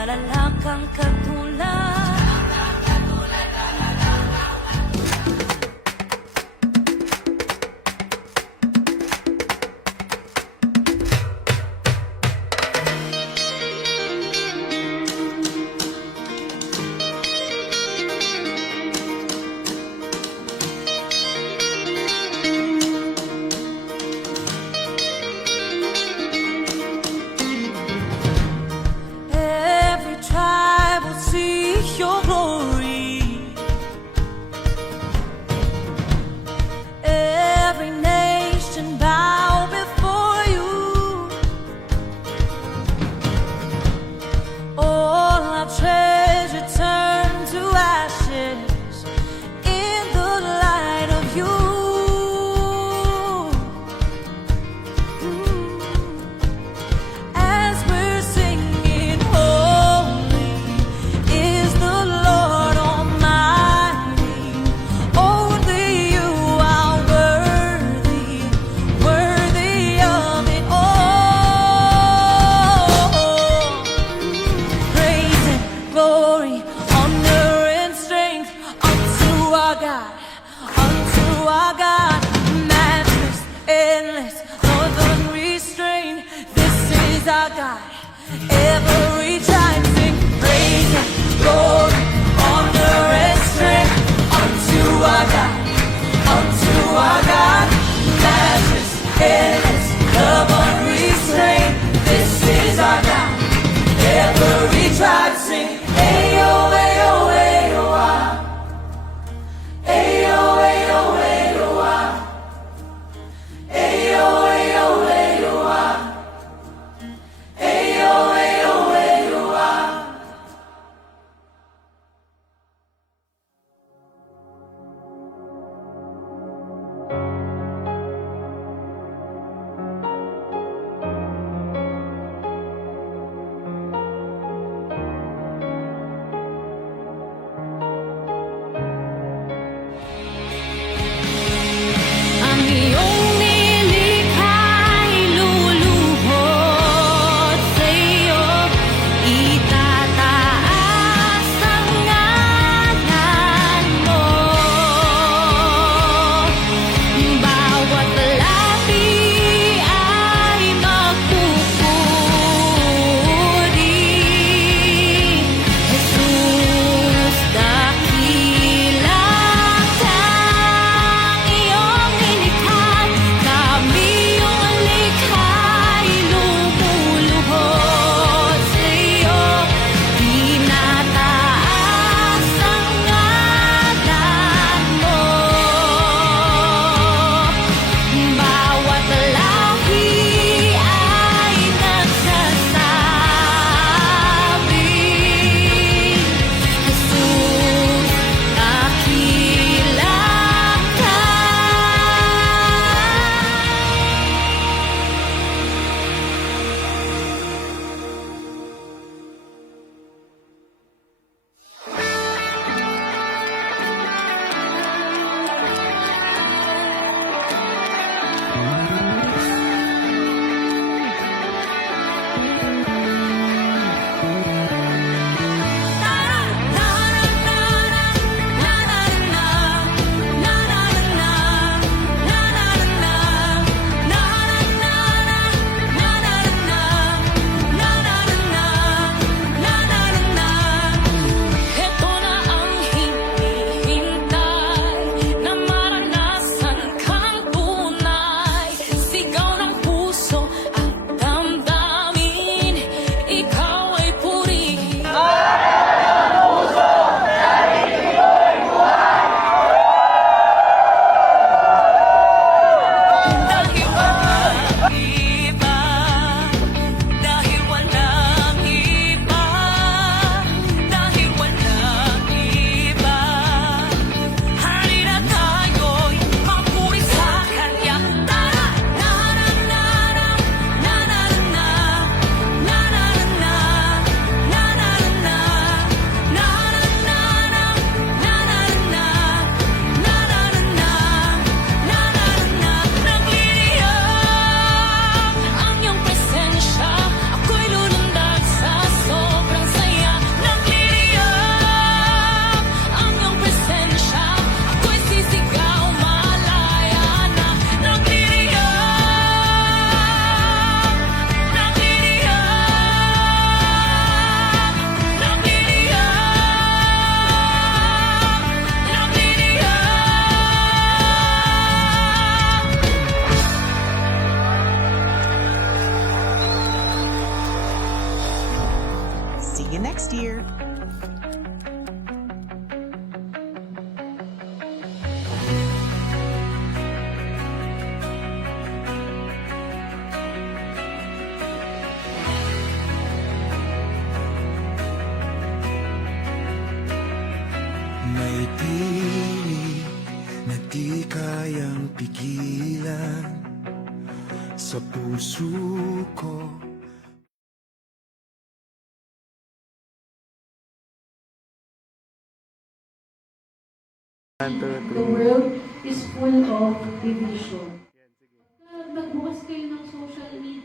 lalala kang katulad. Your glory, every nation bow before you. All our treasure turn to ashes in the light of you. As we're singing, holy is the Lord Almighty. Only you are worthy, worthy of it all. Praise and glory, honor and strength unto our God, matchless, endless, Lord unrestrained. This is our God. Every tribe sing praise and glory, honor and strength unto our God, matchless, endless, love unrestrained. This is our God. Every tribe sing, ayo, ayo, ayo, ah. Ayo, ayo, ayo, ah. Ayo, ayo, ayo, ah. Ayo, ayo, ayo, ah. kayang pigilan sa puso ko. The world is full of division. Nagbukas kayo ng social media.